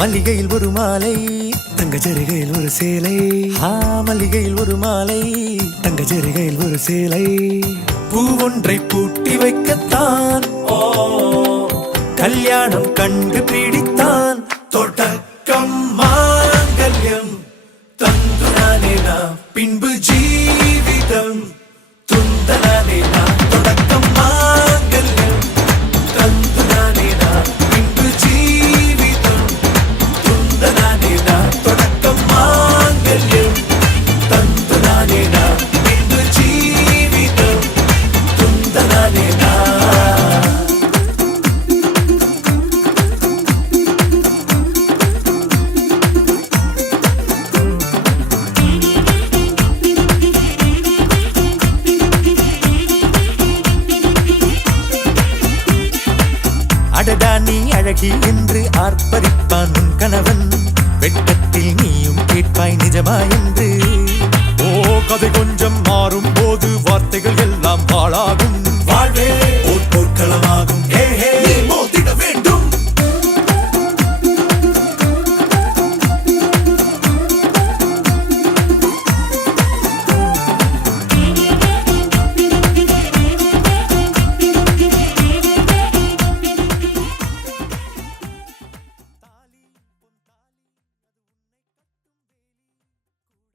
மல்லிகையில் ஒரு மாலை தங்க ஜரிகையில் ஒரு சேலை. மல்லிகையில் ஒரு மாலை தங்க ஜரிகையில் ஒரு சேலை. பூ ஒன்றை பூட்டி வைக்கத்தான் கல்யாணம் கண்டு பிடித்தான். தொடக்கம் மாங்கல்யம் தந்துனானே நாம் பின்பு ஜீவிதம் துந்தனானே நாம். தொடக்கம் மாங்கல்யம் தந்துனானே நாம் பின்பு ஜீவிதம் துந்தனானே நாம். தொடக்கம் மாங்கல்யம் தந்துனானே நாம் பின்பு ஜீவிதம் துந்தனானே நாம். அடடா நீ அழகி என்று ஆர்ப்பரிப்பான் உன் கணவன். வெட்டத்தில் நீயும் கேட்பாய் நிஜமா என்று. கதை கொஞ்சம் மாறும் போது வார்த்தைகள் எல்லாம் பாழாகும்.